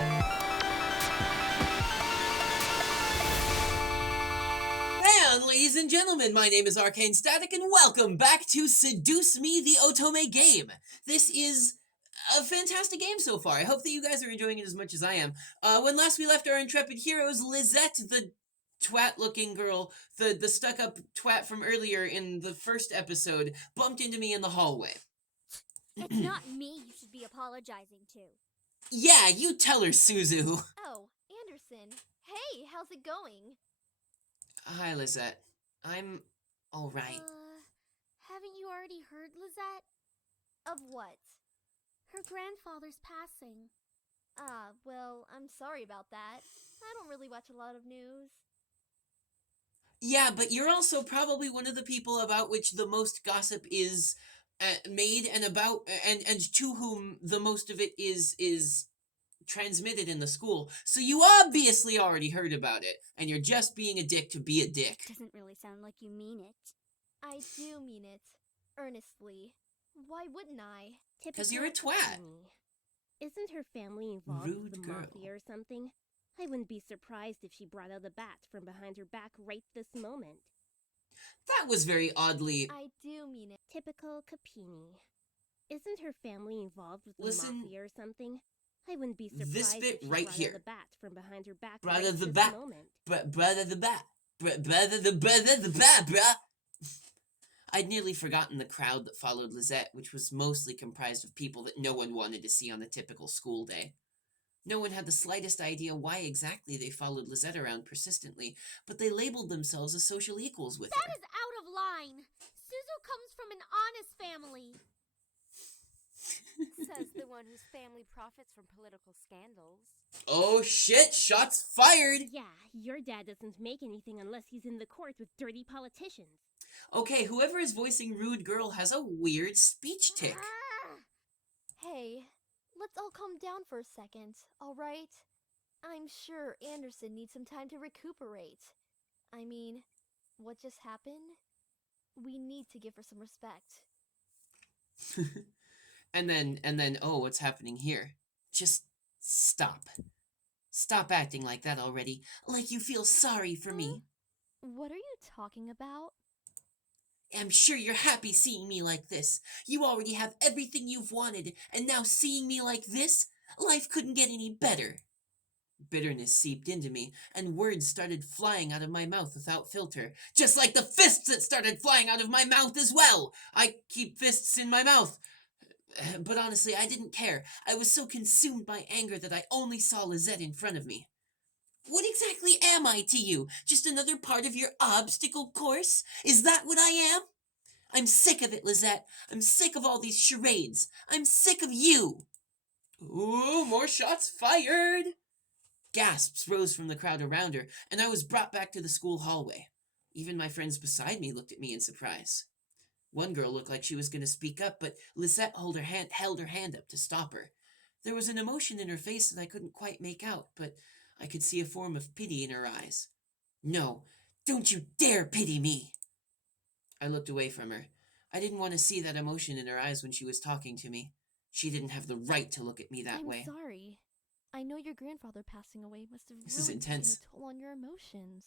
And ladies and gentlemen, my name is Arcane Static, and welcome back to Seduce Me, the Otome game. This is a fantastic game so far. I hope that you guys are enjoying it as much as I am. When last we left our intrepid heroes, Lizette, the twat-looking girl, the stuck-up twat from earlier in the first episode, bumped into me in the hallway. It's not me you should be apologizing to. Yeah, you tell her, Suzu. Oh, Anderson. Hey, how's it going? Hi, Lizette. I'm alright. Haven't you already heard, Lizette? Of what? Her grandfather's passing. Well, I'm sorry about that. I don't really watch a lot of news. Yeah, but you're also probably one of the people about which the most gossip is made, and about and to whom the most of it is transmitted in the school. So you obviously already heard about it, and you're just being a dick to be a dick. Doesn't really sound like you mean it. I do mean it. Earnestly. Why wouldn't I? Because you're a twat. Isn't her family involved Rude with the girl. mafia or something? I wouldn't be surprised if she brought out a bat from behind her back right this moment. That was very oddly... I do mean it. Typical Capini. Isn't her family involved with the Listen, mafia or something? I wouldn't be surprised this bit if she right brought here. out a bat from behind her back Brother right the this bat. moment. Brother the bat. Brother the bat, bruh. I'd nearly forgotten the crowd that followed Lizette, which was mostly comprised of people that no one wanted to see on a typical school day. No one had the slightest idea why exactly they followed Lizette around persistently, but they labeled themselves as social equals with her. That is out of line. Suzu comes from an honest family. Says the one whose family profits from political scandals. Oh shit, shots fired! Yeah, your dad doesn't make anything unless he's in the court with dirty politicians. Okay, whoever is voicing Rude Girl has a weird speech tick. Hey, let's all calm down for a second, alright? I'm sure Anderson needs some time to recuperate. I mean, what just happened? We need to give her some respect. And then, oh, what's happening here? Just stop. Stop acting like that already, like you feel sorry for me. What are you talking about? I'm sure you're happy seeing me like this. You already have everything you've wanted, and now seeing me like this, life couldn't get any better. Bitterness seeped into me, and words started flying out of my mouth without filter, just like the fists that started flying out of my mouth as well. I keep fists in my mouth. But honestly, I didn't care. I was so consumed by anger that I only saw Lizette in front of me. What exactly am I to you? Just another part of your obstacle course? Is that what I am? I'm sick of it, Lizette. I'm sick of all these charades. I'm sick of you. Ooh, more shots fired! Gasps rose from the crowd around her, and I was brought back to the school hallway. Even my friends beside me looked at me in surprise. One girl looked like she was going to speak up, but Lizette held her hand up to stop her. There was an emotion in her face that I couldn't quite make out, but I could see a form of pity in her eyes. No, don't you dare pity me! I looked away from her. I didn't want to see that emotion in her eyes when she was talking to me. She didn't have the right to look at me that way. I'm sorry. I know your grandfather passing away must have This is really taken intense. a toll on your emotions.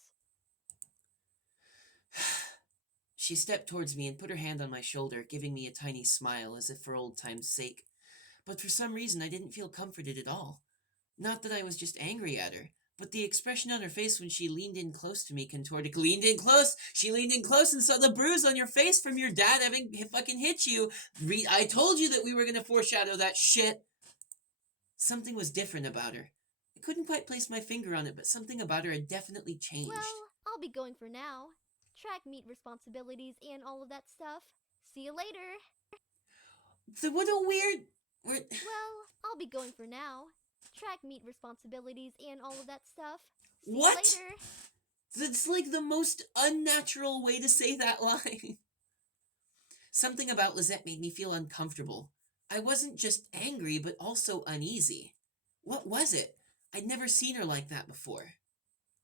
She stepped towards me and put her hand on my shoulder, giving me a tiny smile as if for old time's sake. But for some reason I didn't feel comforted at all. Not that I was just angry at her, but the expression on her face when she leaned in close to me contorted. Leaned in close! She leaned in close and saw the bruise on your face from your dad having fucking hit you. I told you that we were going to foreshadow that shit. Something was different about her. I couldn't quite place my finger on it, but something about her had definitely changed. Well, I'll be going for now. Track meet responsibilities and all of that stuff. See you later. So what a weird... Well, I'll be going for now. Track meet responsibilities and all of that stuff. See What? you later. That's like the most unnatural way to say that line. Something about Lizette made me feel uncomfortable. I wasn't just angry, but also uneasy. What was it? I'd never seen her like that before.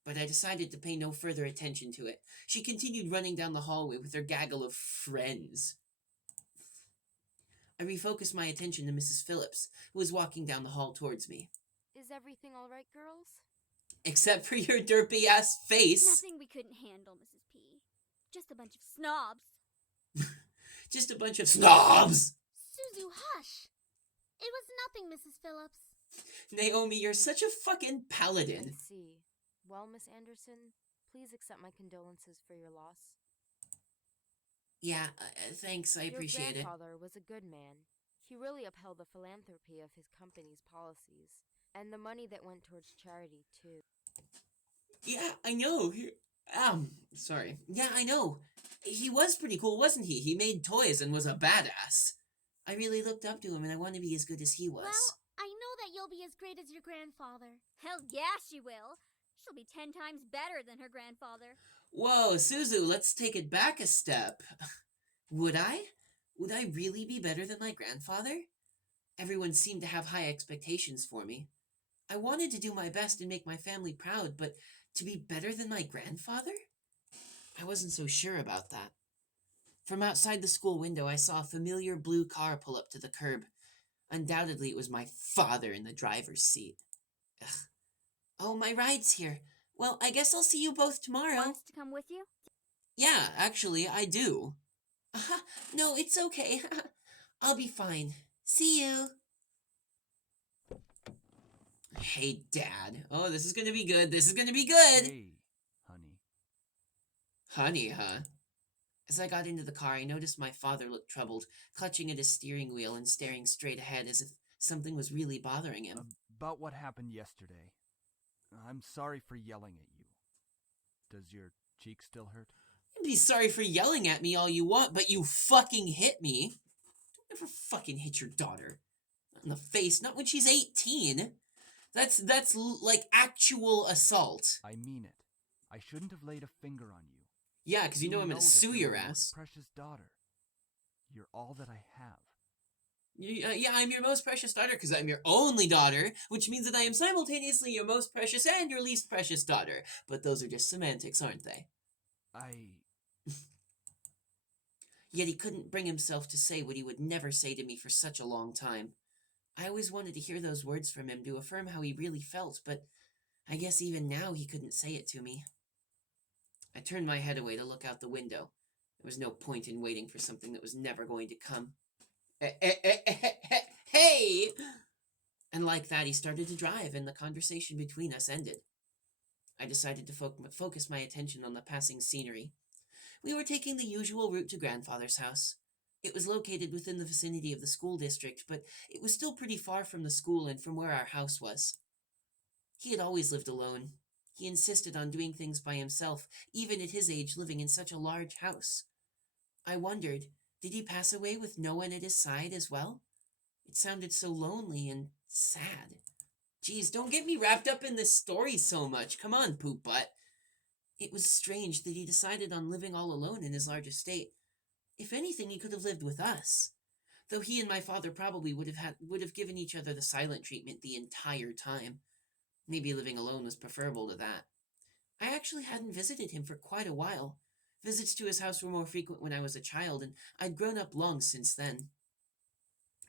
But I decided to pay no further attention to it. She continued running down the hallway with her gaggle of friends. I refocused my attention to Mrs. Phillips, who was walking down the hall towards me. Is Is everything alright, girls? Except for your derpy ass face. Nothing we couldn't handle, Mrs. P. Just a bunch of snobs. Just a bunch of snobs! Suzu, hush! It was nothing, Mrs. Phillips. Naomi, you're such a fucking I paladin. see. Well, Miss Anderson, please accept my condolences for your loss. Yeah, thanks, I appreciate Your grandfather was a good man. He really upheld the philanthropy of his company's policies, and the money that went towards charity, too. Yeah, I know. Sorry. Yeah, I know. He was pretty cool, wasn't he? He made toys and was a badass. I really looked up to him and I want to be as good as he was. Well, I know that you'll be as great as your grandfather. Hell yeah, she will. She'll be 10 times better than her grandfather. Whoa, Suzu, let's take it back a step. Would I? Would I really be better than my grandfather? Everyone seemed to have high expectations for me. I wanted to do my best and make my family proud, but to be better than my grandfather? I wasn't so sure about that. From outside the school window, I saw a familiar blue car pull up to the curb. Undoubtedly, it was my father in the driver's seat. Ugh. Oh, my ride's here. Well, I guess I'll see you both tomorrow. Wants to come with you? Yeah, actually, I do. No, it's okay. I'll be fine. See you. Hey, Dad. Oh, this is gonna be good. This is gonna be good. Hey, honey. Honey, huh? As I got into the car, I noticed my father looked troubled, clutching at his steering wheel and staring straight ahead as if something was really bothering him. About what happened yesterday. I'm sorry for yelling at you. Does your cheek still hurt? Be sorry for yelling at me all you want, but you fucking hit me. Don't ever fucking hit your daughter. Not in the face, not when she's 18. That's like actual assault. I mean it. I shouldn't have laid a finger on you. Yeah, because you know I'm gonna that sue you're your my ass. most precious daughter. You're all that I have. Yeah, I'm your most precious daughter because I'm your only daughter, which means that I am simultaneously your most precious and your least precious daughter. But those are just semantics, aren't they? Yet he couldn't bring himself to say what he would never say to me for such a long time. I always wanted to hear those words from him to affirm how he really felt, but I guess even now he couldn't say it to me. I turned my head away to look out the window. There was no point in waiting for something that was never going to come. Hey! And like that, he started to drive, and the conversation between us ended. I decided to focus my attention on the passing scenery. We were taking the usual route to Grandfather's house. It was located within the vicinity of the school district, but it was still pretty far from the school and from where our house was. He had always lived alone. He insisted on doing things by himself, even at his age living in such a large house. I wondered, did he pass away with no one at his side as well? It sounded so lonely and sad. Geez, don't get me wrapped up in this story so much. Come on, poop butt. It was strange that he decided on living all alone in his large estate. If anything, he could have lived with us. Though he and my father probably would have given each other the silent treatment the entire time. Maybe living alone was preferable to that. I actually hadn't visited him for quite a while. Visits to his house were more frequent when I was a child, and I'd grown up long since then.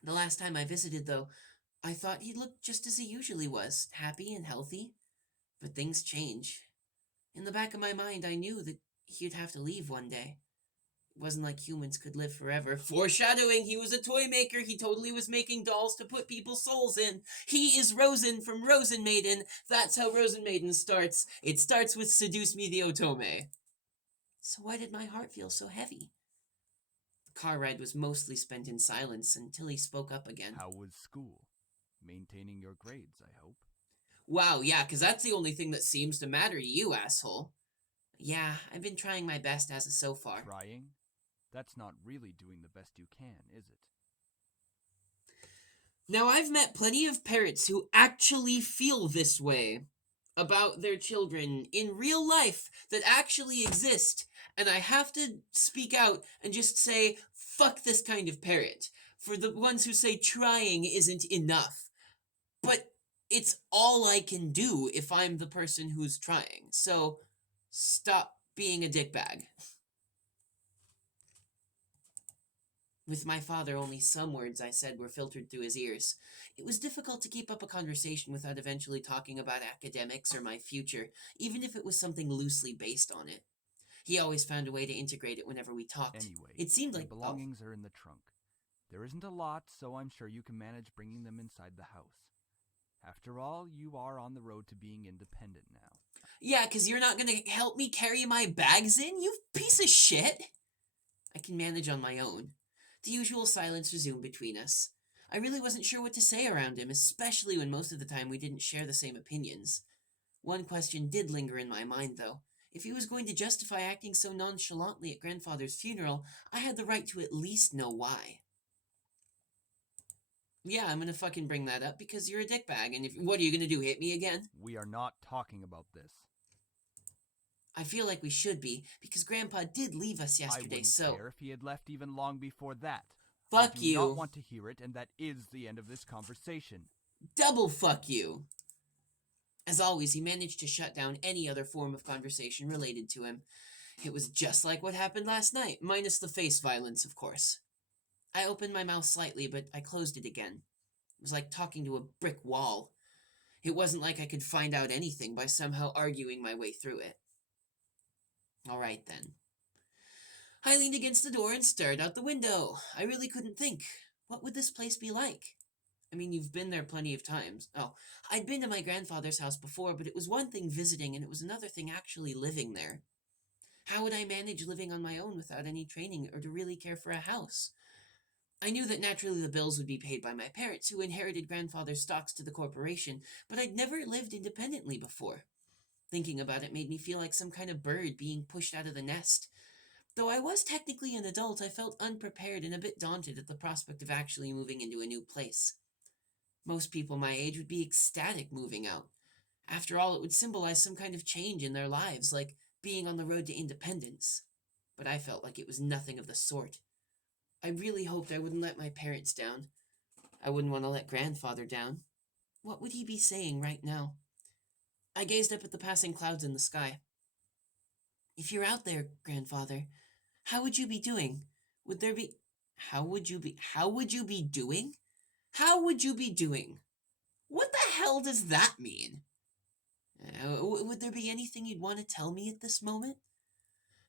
The last time I visited, though, I thought he looked just as he usually was, happy and healthy. But things change. In the back of my mind, I knew that he'd have to leave one day. It wasn't like humans could live forever. Foreshadowing, he was a toy maker. He totally was making dolls to put people's souls in. He is Rosen from Rosen Maiden. That's how Rosen Maiden starts. It starts with Seduce Me the Otome. So why did my heart feel so heavy? The car ride was mostly spent in silence until he spoke up again. How was school? Maintaining your grades, I hope. Wow, yeah, because that's the only thing that seems to matter to you, asshole. Yeah, I've been trying my best as of so far. Trying? That's not really doing the best you can, is it? Now, I've met plenty of parents who actually feel this way about their children in real life that actually exist, and I have to speak out and just say, fuck this kind of parent. For the ones who say trying isn't enough. But it's all I can do if I'm the person who's trying. So, stop being a dickbag. With my father, only some words I said were filtered through his ears. It was difficult to keep up a conversation without eventually talking about academics or my future, even if it was something loosely based on it. He always found a way to integrate it whenever we talked. Anyway, It seemed your like... belongings are in the trunk. There isn't a lot, so I'm sure you can manage bringing them inside the house. After all, you are on the road to being independent now. Yeah, 'cause you're not gonna help me carry my bags in, you piece of shit! I can manage on my own. The usual silence resumed between us. I really wasn't sure what to say around him, especially when most of the time we didn't share the same opinions. One question did linger in my mind, though. If he was going to justify acting so nonchalantly at grandfather's funeral, I had the right to at least know why. Yeah, I'm gonna fucking bring that up because you're a dickbag, and what are you gonna do, hit me again? We are not talking about this. I feel like we should be, because Grandpa did leave us I yesterday, wouldn't so... care if he had left even long before that. Fuck I do you. not want to hear it, and that is the end of this conversation. Double fuck you. As always, he managed to shut down any other form of conversation related to him. It was just like what happened last night, minus the face violence, of course. I opened my mouth slightly, but I closed it again. It was like talking to a brick wall. It wasn't like I could find out anything by somehow arguing my way through it. All right, then. I leaned against the door and stared out the window. I really couldn't think. What would this place be like? I mean, you've been there plenty of times. Oh, I'd been to my grandfather's house before, but it was one thing visiting, and it was another thing actually living there. How would I manage living on my own without any training or to really care for a house? I knew that naturally the bills would be paid by my parents, who inherited grandfather's stocks to the corporation, but I'd never lived independently before. Thinking about it made me feel like some kind of bird being pushed out of the nest. Though I was technically an adult, I felt unprepared and a bit daunted at the prospect of actually moving into a new place. Most people my age would be ecstatic moving out. After all, it would symbolize some kind of change in their lives, like being on the road to independence. But I felt like it was nothing of the sort. I really hoped I wouldn't let my parents down. I wouldn't want to let grandfather down. What would he be saying right now? I gazed up at the passing clouds in the sky. If you're out there, grandfather, how would you be doing? Would there be... How would you be doing? How would you be doing? What the hell does that mean? Would there be anything you'd want to tell me at this moment?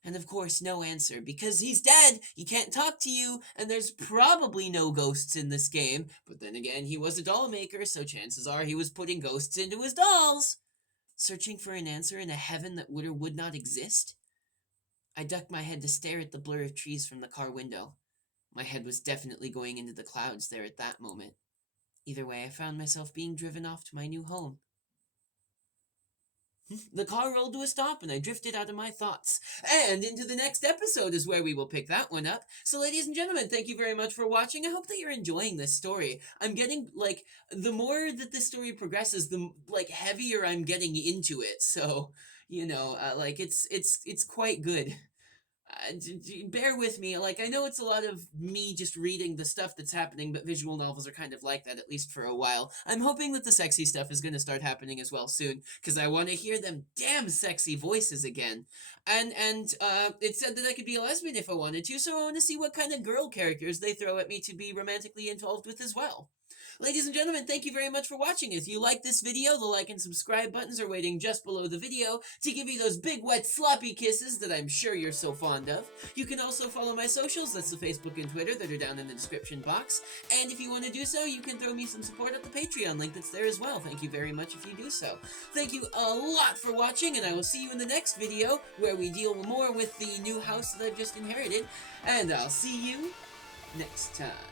And of course, no answer, because he's dead, he can't talk to you, and there's probably no ghosts in this game. But then again, he was a doll maker, so chances are he was putting ghosts into his dolls. Searching for an answer in a heaven that would or would not exist? I ducked my head to stare at the blur of trees from the car window. My head was definitely going into the clouds there at that moment. Either way, I found myself being driven off to my new home. The car rolled to a stop and I drifted out of my thoughts. And into the next episode is where we will pick that one up. So ladies and gentlemen, thank you very much for watching. I hope that you're enjoying this story. I'm getting, the more that this story progresses, the, heavier I'm getting into it. So, it's quite good. Bear with me. I know it's a lot of me just reading the stuff that's happening, but visual novels are kind of like that, at least for a while. I'm hoping that the sexy stuff is going to start happening as well soon, because I want to hear them damn sexy voices again. And it said that I could be a lesbian if I wanted to, so I want to see what kind of girl characters they throw at me to be romantically involved with as well. Ladies and gentlemen, thank you very much for watching. If you like this video, the like and subscribe buttons are waiting just below the video to give you those big, wet, sloppy kisses that I'm sure you're so fond of. You can also follow my socials, that's the Facebook and Twitter that are down in the description box. And if you want to do so, you can throw me some support at the Patreon link that's there as well. Thank you very much if you do so. Thank you a lot for watching, and I will see you in the next video where we deal more with the new house that I've just inherited. And I'll see you next time.